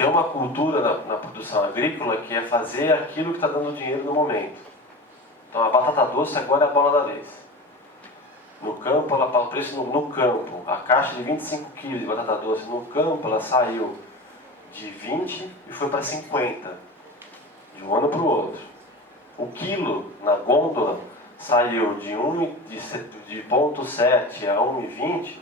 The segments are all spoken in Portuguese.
tem uma cultura na produção agrícola que é fazer aquilo que está dando dinheiro no momento. Então a batata doce agora é a bola da vez. No campo, ela paga o preço no campo. A caixa de 25 kg de batata doce no campo, ela saiu de 20 e foi para 50, de um ano para o outro. O quilo na gôndola saiu de 0,7 a 1,20,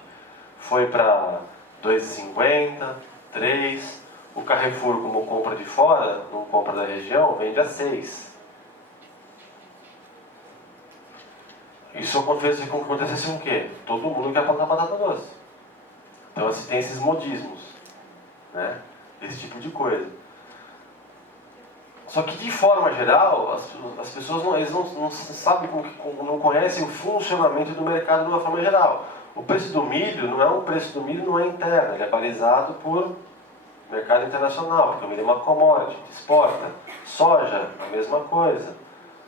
foi para 2,50, 3. O Carrefour, como compra de fora, não compra da região, vende a 6. Isso acontecesse com o quê? Todo mundo quer plantar batata doce. Então assim, tem esses modismos, né? Esse tipo de coisa. Só que de forma geral, as pessoas não sabem, não conhecem o funcionamento do mercado de uma forma geral. O preço do milho não é interno, ele é balizado por mercado internacional, porque o milho é uma commodity, exporta. Soja, a mesma coisa.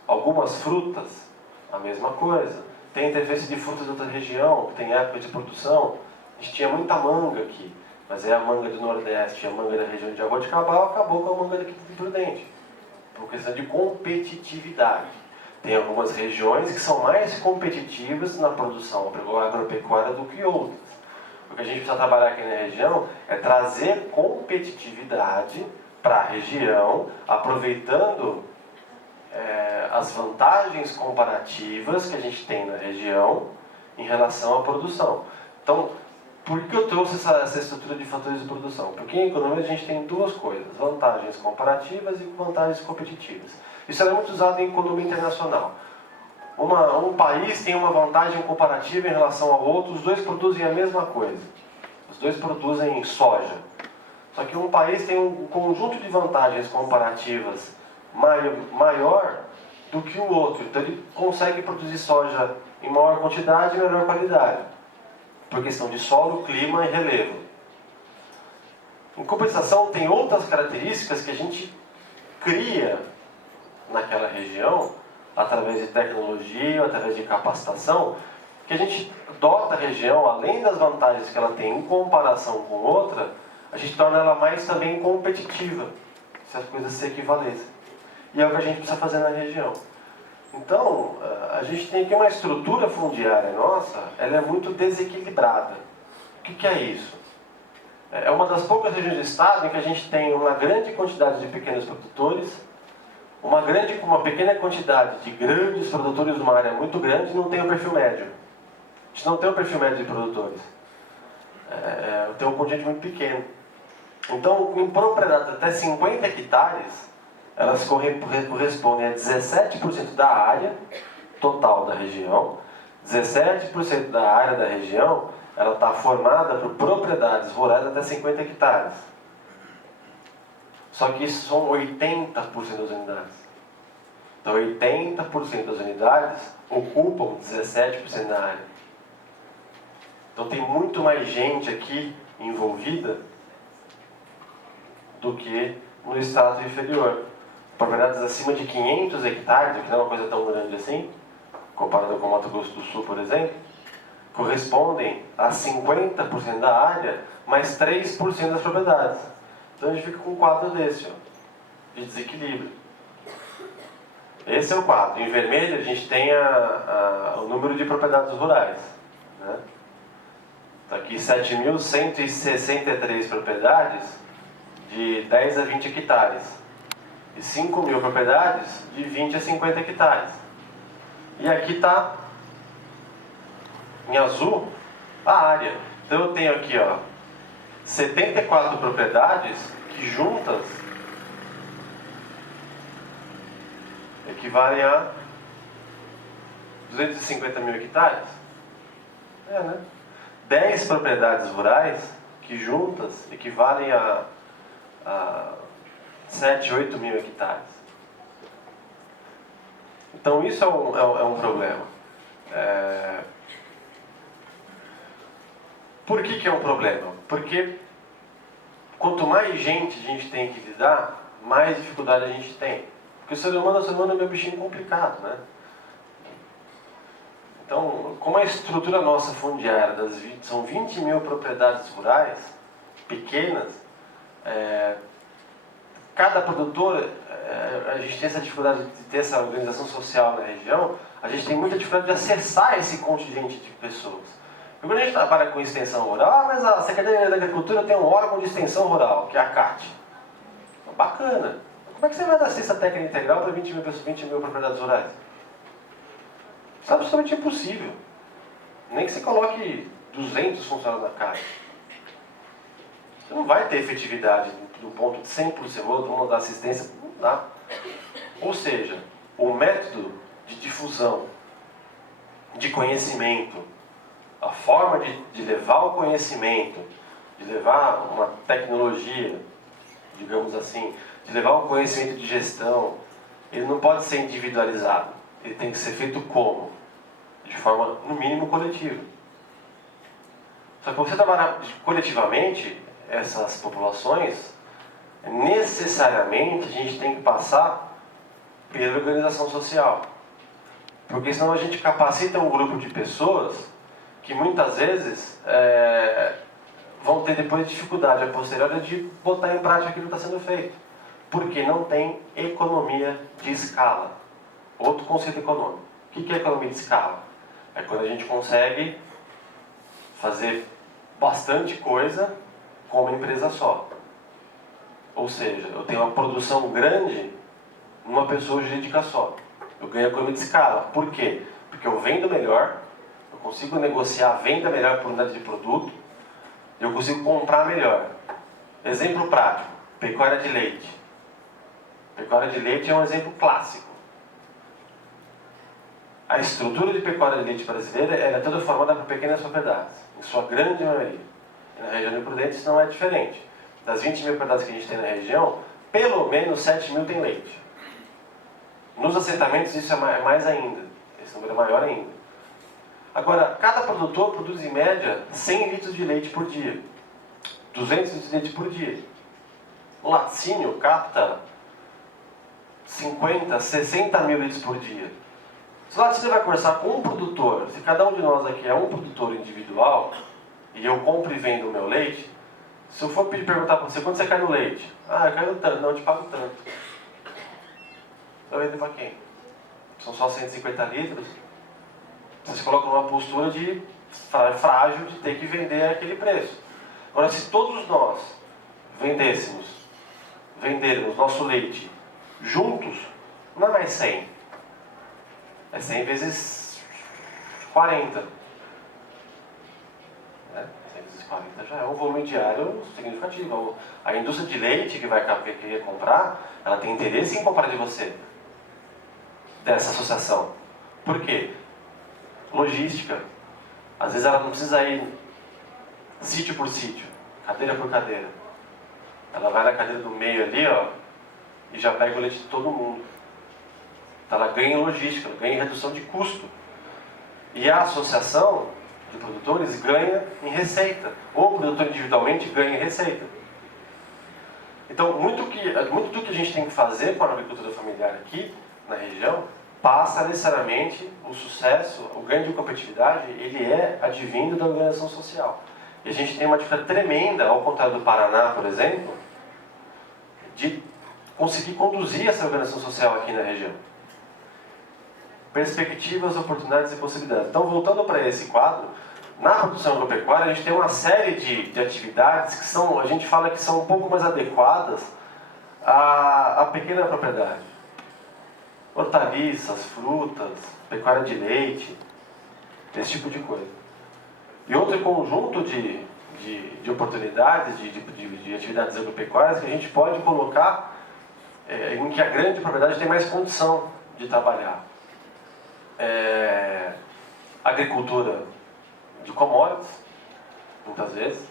Algumas frutas, a mesma coisa. Tem interferência de frutas de outra região, que tem época de produção. A gente tinha muita manga aqui, mas é a manga do Nordeste, a manga da região de Jaboticabal, acabou com a manga daqui de Prudente. Por questão de competitividade. Tem algumas regiões que são mais competitivas na produção agropecuária do que outras. O que a gente precisa trabalhar aqui na região é trazer competitividade para a região, aproveitando as vantagens comparativas que a gente tem na região em relação à produção. Então, por que eu trouxe essa estrutura de fatores de produção? Porque em economia a gente tem duas coisas, vantagens comparativas e vantagens competitivas. Isso é muito usado em economia internacional. Um país tem uma vantagem comparativa em relação ao outro, os dois produzem a mesma coisa. Os dois produzem soja. Só que um país tem um conjunto de vantagens comparativas maior do que o outro. Então ele consegue produzir soja em maior quantidade e melhor qualidade, por questão de solo, clima e relevo. Em compensação, tem outras características que a gente cria naquela região, através de tecnologia, através de capacitação, que a gente dota a região, além das vantagens que ela tem em comparação com outra, a gente torna ela mais também competitiva, se as coisas se equivalessem. E é o que a gente precisa fazer na região. Então, a gente tem aqui uma estrutura fundiária nossa, ela é muito desequilibrada. O que é isso? É uma das poucas regiões do estado em que a gente tem uma grande quantidade de pequenos produtores, uma pequena quantidade de grandes produtores numa área muito grande e não tem o perfil médio. A gente não tem o perfil médio de produtores. Tem um contingente muito pequeno. Então, em propriedades até 50 hectares, elas correspondem a 17% da área total da região. 17% da área da região, ela está formada por propriedades rurais até 50 hectares. Só que isso são 80% das unidades. Então 80% das unidades ocupam 17% da área. Então tem muito mais gente aqui envolvida do que no estrato inferior. Propriedades acima de 500 hectares, que não é uma coisa tão grande assim, comparado com o Mato Grosso do Sul, por exemplo, correspondem a 50% da área, mais 3% das propriedades. Então a gente fica com um quadro desse, ó, de desequilíbrio. Esse é o quadro. Em vermelho a gente tem o número de propriedades rurais, né? Está aqui 7.163 propriedades de 10 a 20 hectares. E 5.000 propriedades de 20 a 50 hectares. E aqui está, em azul, a área. Então eu tenho aqui, ó, 74 propriedades que juntas equivalem a 250 mil hectares. Né? 10 propriedades rurais que juntas equivalem a 7, 8 mil hectares. Então isso é um problema. Por que é um problema? Porque quanto mais gente a gente tem que lidar, mais dificuldade a gente tem. Porque o ser humano é meio bichinho complicado, né? Então, como a estrutura nossa fundiária são 20 mil propriedades rurais, pequenas, cada produtor, a gente tem essa dificuldade de ter essa organização social na região, a gente tem muita dificuldade de acessar esse contingente de pessoas. Porque quando a gente trabalha com extensão rural, mas a Secretaria da Agricultura tem um órgão de extensão rural, que é a CAT. Bacana. Como é que você vai dar assistência técnica integral para 20 mil propriedades rurais? Isso é absolutamente impossível. Nem que você coloque 200 funcionários na CAT. Você não vai ter efetividade do ponto de 100%, vamos dar assistência, não dá. Ou seja, o método de difusão de conhecimento, a forma de levar o conhecimento, de levar uma tecnologia, digamos assim, de levar um conhecimento de gestão, ele não pode ser individualizado. Ele tem que ser feito como? De forma, no mínimo, coletiva. Só que você trabalhar coletivamente essas populações, necessariamente a gente tem que passar pela organização social. Porque senão a gente capacita um grupo de pessoas que muitas vezes vão ter depois dificuldade a posteriori de botar em prática aquilo que está sendo feito. Porque não tem economia de escala. Outro conceito econômico. O que é economia de escala? É quando a gente consegue fazer bastante coisa com uma empresa só. Ou seja, eu tenho uma produção grande numa pessoa jurídica só. Eu ganho economia de escala. Por quê? Porque eu vendo melhor, eu consigo negociar a venda melhor por unidade de produto, eu consigo comprar melhor. Exemplo prático, pecuária de leite. Pecuária de leite é um exemplo clássico. A estrutura de pecuária de leite brasileira ela é toda formada por pequenas propriedades, em sua grande maioria. E na região de Prudente isso não é diferente. Das 20 mil propriedades que a gente tem na região, pelo menos 7 mil tem leite. Nos assentamentos isso é mais ainda, esse número é maior ainda. Agora, cada produtor produz em média 100 litros de leite por dia, 200 litros de leite por dia. O laticínio capta 50, 60 mil litros por dia. Se o laticínio vai conversar com um produtor, se cada um de nós aqui é um produtor individual, e eu compro e vendo o meu leite, se eu for perguntar para você, quanto você quer no leite? Ah, eu quero tanto, não, eu te pago tanto. Você vai vender para quem? São só 150 litros? Você se coloca numa postura de frágil de ter que vender aquele preço. Agora, se todos nós vendermos nosso leite juntos, não é mais 100. É 100 vezes 40. 100 vezes 40 já é um volume diário significativo. A indústria de leite que vai querer comprar, ela tem interesse em comprar de você, dessa associação. Por quê? Logística. Às vezes ela não precisa ir sítio por sítio, cadeira por cadeira. Ela vai na cadeira do meio ali, ó, e já pega o leite de todo mundo. Então ela ganha em logística, ela ganha em redução de custo. E a associação de produtores ganha em receita. Ou o produtor individualmente ganha em receita. Então, muito do que a gente tem que fazer com a agricultura familiar aqui, na região, passa necessariamente o sucesso, o ganho de competitividade, ele é advindo da organização social. E a gente tem uma dificuldade tremenda, ao contrário do Paraná, por exemplo, de conseguir conduzir essa organização social aqui na região. Perspectivas, oportunidades e possibilidades. Então, voltando para esse quadro, na produção agropecuária a gente tem uma série de atividades que são, a gente fala que são um pouco mais adequadas à pequena propriedade. Hortaliças, frutas, pecuária de leite, esse tipo de coisa. E outro conjunto de oportunidades, de atividades agropecuárias que a gente pode colocar em que a grande propriedade tem mais condição de trabalhar. Agricultura de commodities, muitas vezes,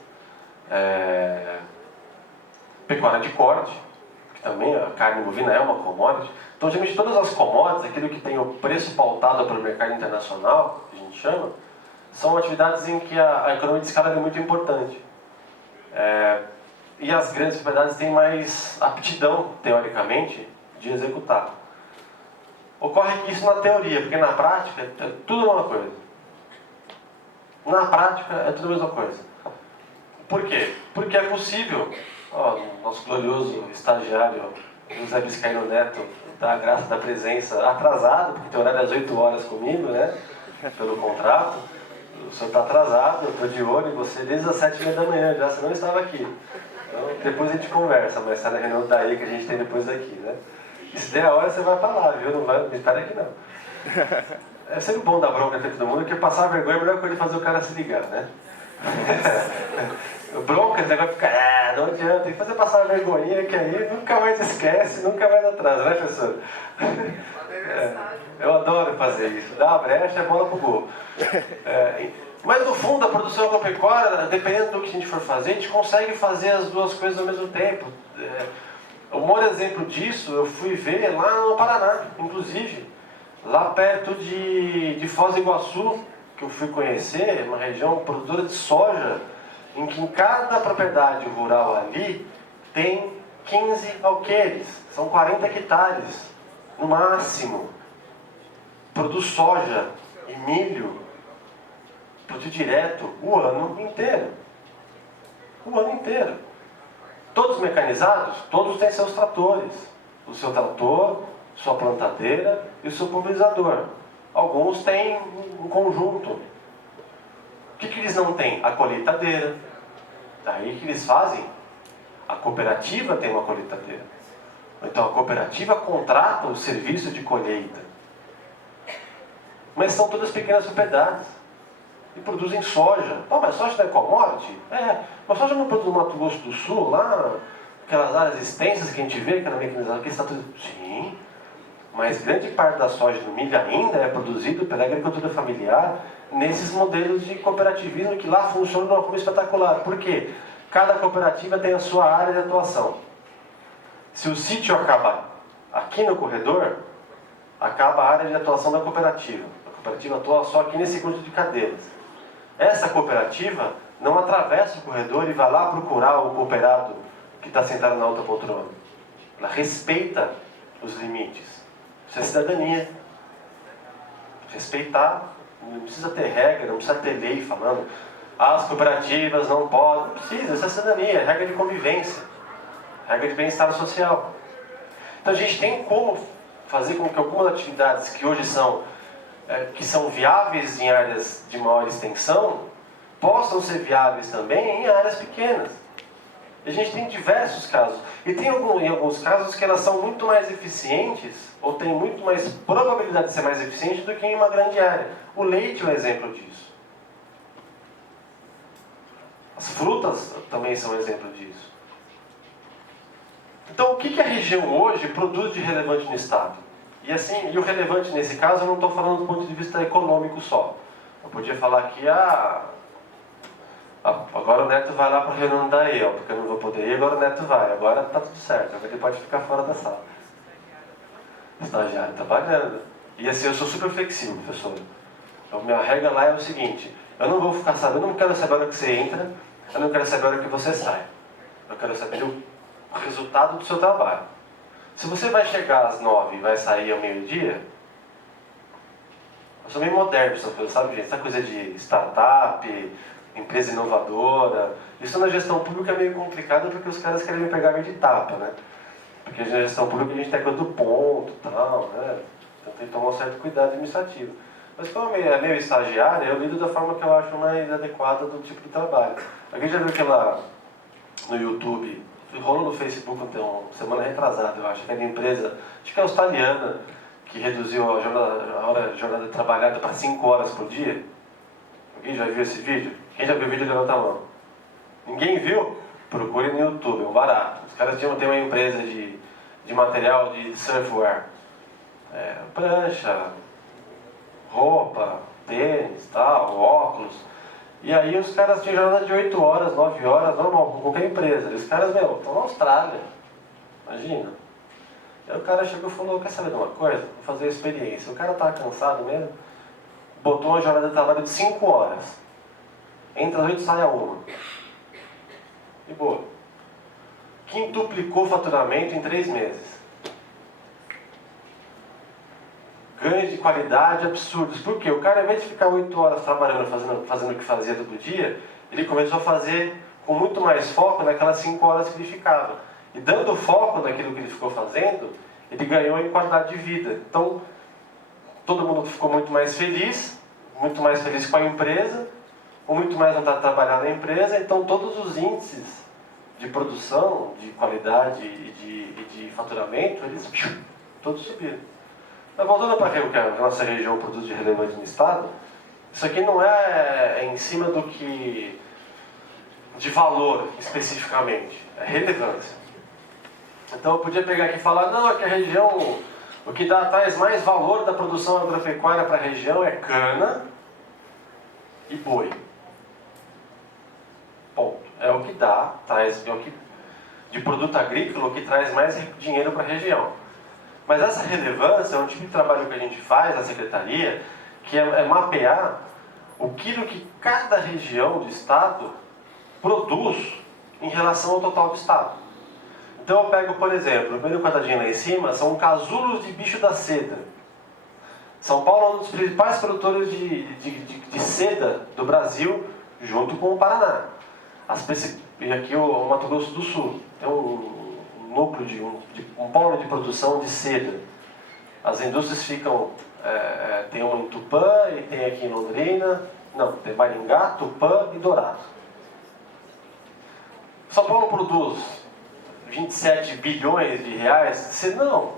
pecuária de corte, que também a carne bovina é uma commodity. Então, geralmente, todas as commodities, aquilo que tem o preço pautado pelo mercado internacional, que a gente chama, são atividades em que a economia de escala é muito importante. E as grandes propriedades têm mais aptidão, teoricamente, de executar. Ocorre que isso na teoria, porque na prática é tudo a mesma coisa. Na prática é tudo a mesma coisa. Por quê? Porque é possível Ó, nosso glorioso estagiário José Biscaino Neto dá a graça da presença atrasado, porque tem horário às 8 horas comigo, né? Pelo contrato. O senhor está atrasado, eu estou de olho em você desde as 7h30 da manhã, já você não estava aqui. Então, depois a gente conversa, mas está na reunião daí que a gente tem depois daqui, né? E se der a hora, você vai para lá, viu? Não vai, me espera aqui não. É sempre bom dar bronca pra todo mundo, porque passar vergonha é a melhor coisa de fazer o cara se ligar, né? Bronca, você vai ficar, não adianta, tem que fazer passar a vergonhinha, que aí nunca mais esquece, nunca mais atrasa, né, professor? Eu adoro fazer isso, dá uma brecha, é bola pro gol. Mas no fundo, a produção agropecuária, dependendo do que a gente for fazer, a gente consegue fazer as duas coisas ao mesmo tempo. O maior exemplo disso eu fui ver lá no Paraná, inclusive, lá perto de Foz do Iguaçu, que eu fui conhecer, uma região produtora de soja, em que em cada propriedade rural ali tem 15 alqueires, são 40 hectares no máximo. Produz soja e milho, produz direto o ano inteiro. O ano inteiro. Todos mecanizados, todos têm seus tratores. O seu trator, sua plantadeira e o seu pulverizador. Alguns têm um conjunto. O que eles não têm? A colheitadeira. Daí que eles fazem? A cooperativa tem uma colheitadeira. Então a cooperativa contrata o serviço de colheita. Mas são todas pequenas propriedades. E produzem soja. Oh, mas soja não é commodity? Mas soja não produz no Mato Grosso do Sul, lá, aquelas áreas extensas que a gente vê, que na mecanização, que está tudo... Sim, mas grande parte da soja e do milho ainda é produzido pela agricultura familiar nesses modelos de cooperativismo que lá funcionam de uma forma espetacular. Por quê? Cada cooperativa tem a sua área de atuação. Se o sítio acaba aqui no corredor, acaba a área de atuação da cooperativa. A cooperativa atua só aqui nesse conjunto de cadeiras. Essa cooperativa não atravessa o corredor e vai lá procurar o cooperado que está sentado na outra poltrona. Ela respeita os limites. Isso é cidadania. Respeitar. Não precisa ter regra, não precisa ter lei falando as cooperativas não podem. Não precisa, isso é cidadania, é regra de convivência. Regra de bem-estar social. Então a gente tem como fazer com que algumas atividades que hoje são viáveis em áreas de maior extensão, possam ser viáveis também em áreas pequenas. A gente tem diversos casos. E tem em alguns casos que elas são muito mais eficientes, ou tem muito mais probabilidade de ser mais eficiente do que em uma grande área. O leite é um exemplo disso. As frutas também são um exemplo disso. Então, o que a região hoje produz de relevante no Estado? E assim, o relevante nesse caso, eu não estou falando do ponto de vista econômico só. Eu podia falar aqui, agora o Neto vai lá para a reunião da EL, porque eu não vou poder ir, agora o Neto vai. Agora está tudo certo, agora ele pode ficar fora da sala. Estagiário trabalhando. E assim, eu sou super flexível, professor. Então, minha regra lá é o seguinte, eu não vou ficar sabendo, eu não quero saber a hora que você entra, eu não quero saber a hora que você sai. Eu quero saber o resultado do seu trabalho. Se você vai chegar às 9 e vai sair ao meio-dia, eu sou meio moderno essas coisas, sabe, gente? Essa coisa de startup, empresa inovadora, isso na gestão pública é meio complicado porque os caras querem me pegar meio de tapa, né? Porque na gestão pública a gente tem coisa do ponto e tal, né? Então tem que tomar um certo cuidado administrativo. Mas como é meio estagiário, eu lido da forma que eu acho mais adequada do tipo de trabalho. Alguém já viu aquela no YouTube, rolou no Facebook então, semana retrasada, eu acho, aquela empresa, acho que é australiana, que reduziu a jornada trabalhada para 5 horas por dia? Alguém já viu esse vídeo? Quem já viu o vídeo, levanta a mão. Ninguém viu? Procure no YouTube, é um barato. Os caras tinham uma empresa de material de surfwear. Prancha, roupa, tênis, tal, óculos. E aí os caras tinham jornada de 8 horas, 9 horas, normal, com qualquer empresa. E os caras, estão na Austrália. Imagina. E aí o cara chegou e falou, quer saber de uma coisa? Vou fazer a experiência. O cara estava cansado mesmo, botou uma jornada de trabalho de 5 horas. Entre as 8 sai a 1. E boa. Quintuplicou o faturamento em 3 meses. Ganhos de qualidade absurdos. Por quê? O cara, ao invés de ficar 8 horas trabalhando, fazendo o que fazia todo dia, ele começou a fazer com muito mais foco naquelas 5 horas que ele ficava. E dando foco naquilo que ele ficou fazendo, ele ganhou em qualidade de vida. Então, todo mundo ficou muito mais feliz com a empresa, com muito mais vontade de trabalhar na empresa. Então, todos os índices de produção, de qualidade e de faturamento, eles todos subiram. Mas voltando para o que a nossa região produz de relevante no Estado, isso aqui não é em cima do que de valor especificamente, é relevância. Então eu podia pegar aqui e falar, não, que a região, o que traz mais valor da produção agropecuária para a região é cana e boi. Ponto. É o que dá, é o que, de produto agrícola, o que traz mais dinheiro para a região. Mas essa relevância é um tipo de trabalho que a gente faz na secretaria, que é mapear o quilo que cada região do Estado produz em relação ao total do Estado. Então eu pego, por exemplo, o primeiro quadradinho lá em cima são casulos de bicho da seda. São Paulo é um dos principais produtores de seda do Brasil, junto com o Paraná. E aqui o Mato Grosso do Sul. Tem um núcleo um polo de produção de seda. As indústrias ficam... tem uma em Tupã e tem aqui em Londrina. Não, tem Maringá, Tupã e Dourado. São Paulo produz 27 bilhões de reais de seda? Não.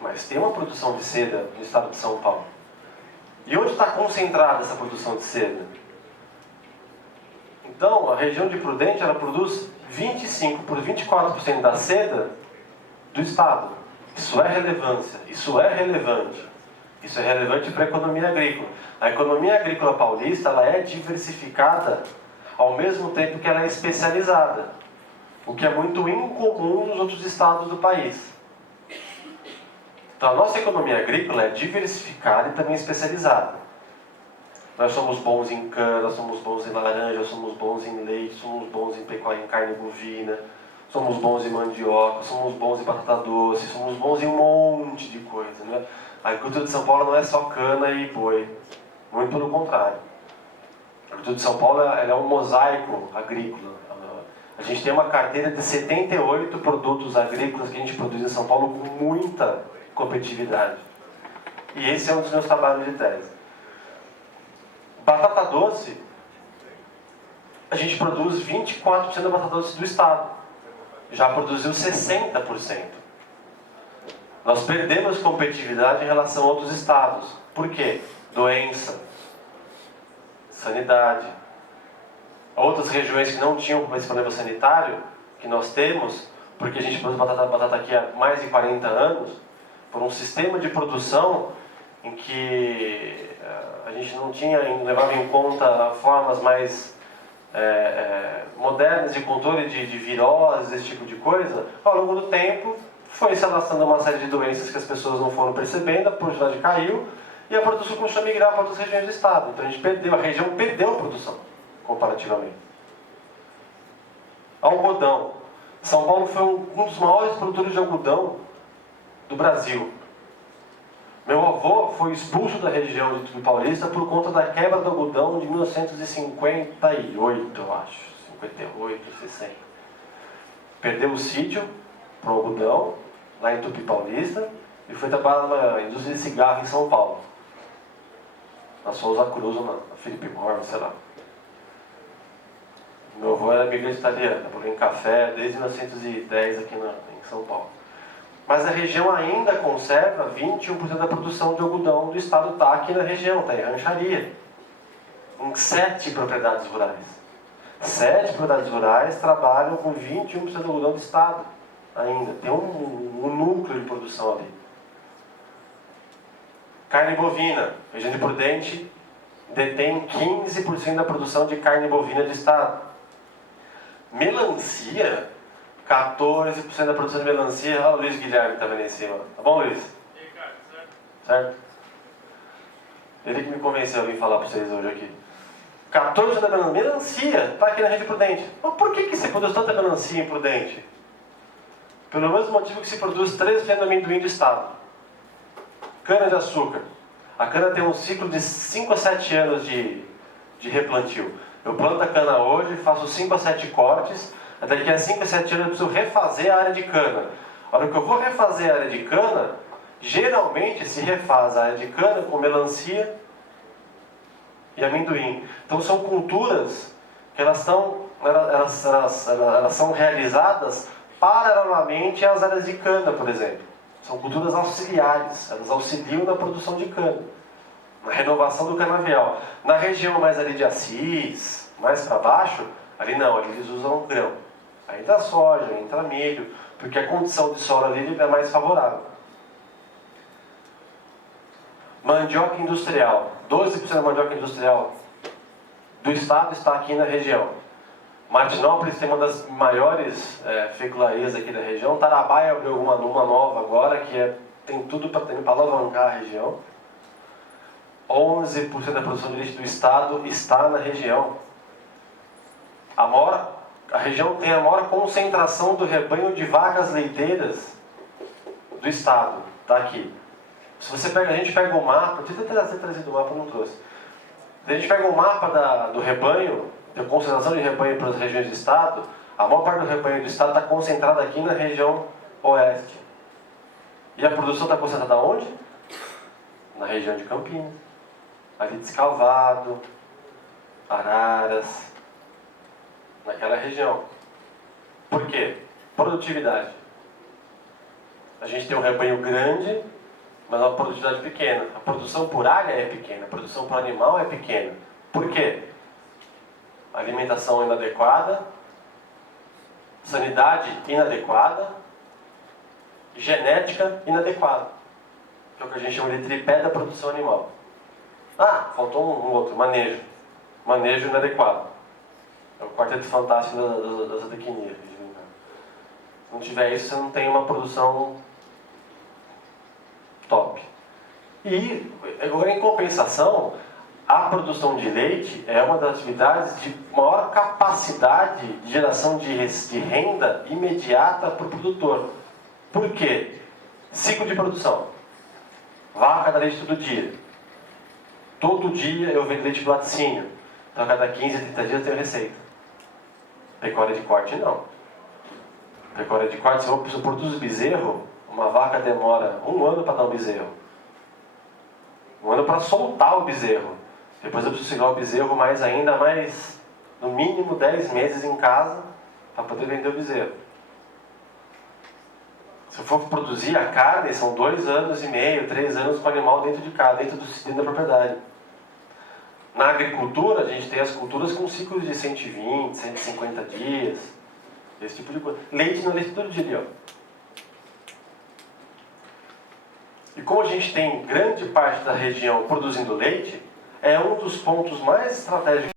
Mas tem uma produção de seda no estado de São Paulo. E onde está concentrada essa produção de seda? Então, a região de Prudente, ela produz 24% da seda do estado. Isso é relevância, isso é relevante. Isso é relevante para a economia agrícola. A economia agrícola paulista, ela é diversificada ao mesmo tempo que ela é especializada, o que é muito incomum nos outros estados do país. Então, a nossa economia agrícola é diversificada e também especializada. Nós somos bons em cana, nós somos bons em laranja, somos bons em leite, somos bons em carne bovina, somos bons em mandioca, somos bons em batata doce, somos bons em um monte de coisa, né? A agricultura de São Paulo não é só cana e boi, muito pelo contrário. A agricultura de São Paulo ela é um mosaico agrícola. A gente tem uma carteira de 78 produtos agrícolas que a gente produz em São Paulo com muita competitividade. E esse é um dos meus trabalhos de tese. Batata doce, a gente produz 24% da batata doce do estado. Já produziu 60%. Nós perdemos competitividade em relação a outros estados. Por quê? Doença, sanidade. Outras regiões que não tinham esse problema sanitário, que nós temos, porque a gente produz batata aqui há mais de 40 anos, por um sistema de produção em que a gente não levava em conta formas mais modernas de controle de viroses, esse tipo de coisa. Ao longo do tempo, foi se alastrando uma série de doenças que as pessoas não foram percebendo, a produtividade caiu, e a produção começou a migrar para outras regiões do estado. Então a região perdeu a produção, comparativamente. Algodão. São Paulo foi um dos maiores produtores de algodão do Brasil. Meu avô foi expulso da região de Tupi Paulista por conta da quebra do algodão de 1958, eu acho. 58, 60. Perdeu o sítio para o algodão, lá em Tupi Paulista, e foi trabalhar numa indústria de cigarro em São Paulo. Na Souza Cruz, ou na Felipe Morgan, sei lá. Meu avô era imigrante italiano, trabalhou em café desde 1910 aqui em São Paulo. Mas a região ainda conserva 21% da produção de algodão do estado, está aqui na região, está em rancharia. Em 7 propriedades rurais. 7 propriedades rurais trabalham com 21% do algodão do estado ainda. Tem um núcleo de produção ali. Carne bovina. Região de Prudente detém 15% da produção de carne bovina do estado. Melancia, 14% da produção de melancia. Olha o Luiz Guilherme que está ali em cima. Tá bom, Luiz? E aí, cara, Certo? Ele que me convenceu a vir falar para vocês hoje aqui. 14% da melancia está aqui na Rede Prudente. Mas por que se produz tanta melancia em Prudente? Pelo mesmo motivo que se produz 13% do amendoim do estado. Cana de açúcar. A cana tem um ciclo de 5 a 7 anos de replantio. Eu planto a cana hoje, faço 5 a 7 cortes, daqui a 5 a 7 anos eu preciso refazer a área de cana. A hora que eu vou refazer a área de cana, geralmente se refaz a área de cana com melancia e amendoim. Então são culturas que elas são realizadas paralelamente às áreas de cana, por exemplo. São culturas auxiliares, elas auxiliam na produção de cana, na renovação do canavial. Na região mais ali de Assis, mais para baixo, ali não, ali eles usam grão. Aí entra soja, entra milho, porque a condição de solo ali é mais favorável. Mandioca industrial. 12% da mandioca industrial do estado está aqui na região. Martinópolis tem uma das maiores fecularias aqui da região. Tarabaia abriu uma nova agora, que tem tudo para alavancar a região. 11% da produção de leite do estado está na região. A região tem a maior concentração do rebanho de vacas leiteiras do estado. Está aqui. Se você pega, a gente pega o mapa, podia ter trazido o mapa, não trouxe. Se a gente pega o mapa do rebanho, da concentração de rebanho para as regiões do estado, a maior parte do rebanho do estado está concentrada aqui na região oeste. E a produção está concentrada onde? Na região de Campinas. Ali Descalvado, Araras, naquela região. Por quê? Produtividade. A gente tem um rebanho grande, mas uma produtividade pequena. A produção por área é pequena, a produção por animal é pequena. Por quê? Alimentação inadequada, sanidade inadequada, genética inadequada. Que é o que a gente chama de tripé da produção animal. Ah, faltou um outro, manejo. Manejo inadequado. É o quarteto fantástico da zootecnia. Se não tiver isso, você não tem uma produção top. E, agora, em compensação, a produção de leite é uma das atividades de maior capacidade de geração de renda imediata para o produtor. Por quê? Ciclo de produção. Vaca dá leite todo dia. Todo dia eu vendo leite do laticínio. Então, a cada 15, 30 dias eu tenho receita. Pecuária de corte, não. Pecuária de corte, se eu produzo bezerro, uma vaca demora 1 ano para dar um bezerro. 1 ano para soltar o bezerro. Depois eu preciso segurar o bezerro mais, no mínimo 10 meses em casa, para poder vender o bezerro. Se eu for produzir a carne, são 2 anos e meio, 3 anos com o animal dentro de casa, dentro da propriedade. Na agricultura, a gente tem as culturas com ciclos de 120, 150 dias, esse tipo de coisa. Leite não é leite todo dia ali, ó. E como a gente tem grande parte da região produzindo leite, é um dos pontos mais estratégicos